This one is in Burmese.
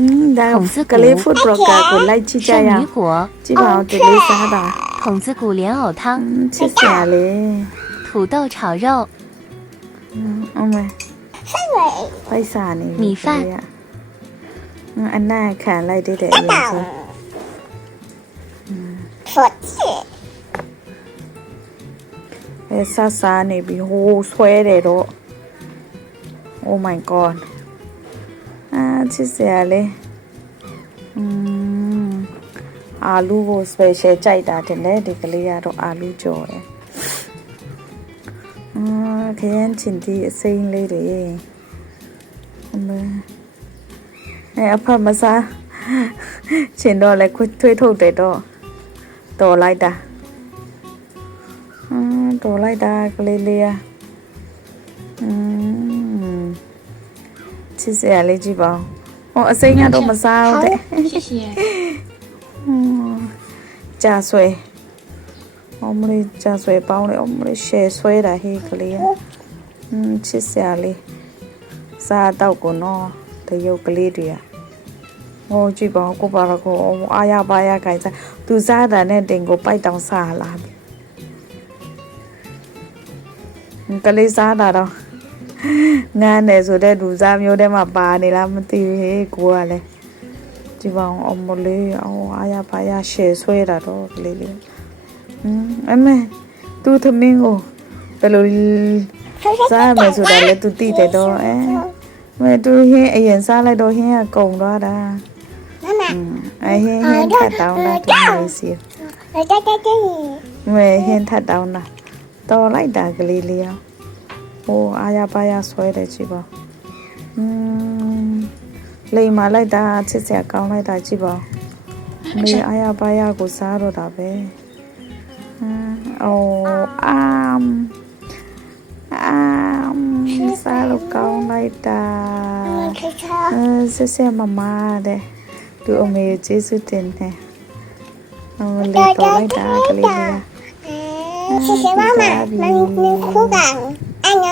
孔子骨、蒸鱼火、孔子骨莲藕汤、土豆炒肉、米饭。อันน่าขาอะไรได้แต่ยังไงซาเนี่ยบีโฮสวยเลยโดโอ้ my god ชิเสียเลยอาลูကို special ကြိုက်တာတင်တယ်ဒီကလေးကတော့အာလူကြော်တယ်ခရမ်းချင်တီအစိမ်းလေးတွေအဖမစားချင်တော့လဲထွေးထုတ်တယ်တော့တော်လိုက်တာတော်လိုက်တာကလေးလေးချစ်စရာလေးကြည့်ပါဟောအစိမ်းကတော့မစားဘူးတဲ့ကြာဆွဲမလေးကြာဆွဲပေါင်းတယ်မလေးရှယ်ဆွဲတာဟေးကလေးချစ်စရာလေးစားတော့ကိုနော်တရုတ်ကလေးတွေဟိုကြည့်ပါကိုပါတော့ကိုအာရပါရခိုင်စားသူစားတာနဲ့တင်ကိုပိုက်တောင်စားလာပြီကလေးစားတာတော့ငန်းတယ်ဆိုတဲ့လူစားမျိုးထဲမှာပါနေလားမသိဘူးဟေးကိုကလည်းကြည့်ပါအောင်မလေးအာရပါရရှယ်ဆွဲတာတော့ကလေးလေးအမေသူသမင်းကိုဘယ်လိုစားမယ်ဆိုတာလည်းသူသိတယ်တော့မဲသူဟင်းအရင်စားလိုက်တော့ဟင်းကကုန်သွားတာဟင်းထပ်တောင်းတာသူမေးစီမဲဟင်းထပ်တောင်းတာတော်လိုက်တာကလေးလေးဟိုအာရပါရဆွဲတယ်ကြည့်ပါလိမ်မာလိုက်တာချစ်စရာကောင်းလိုက်တာကြည့်ပါမေအာရပါရကိုစားတော့တာပဲစားလို့ကောင်းလိုက်တာဆက်ဆက်မမတဲ့သူအမေကျေးဇူးတင်တယ်လေးတော်လိုက်တာကလေးလေး谢谢妈妈，们哭吧，安녕，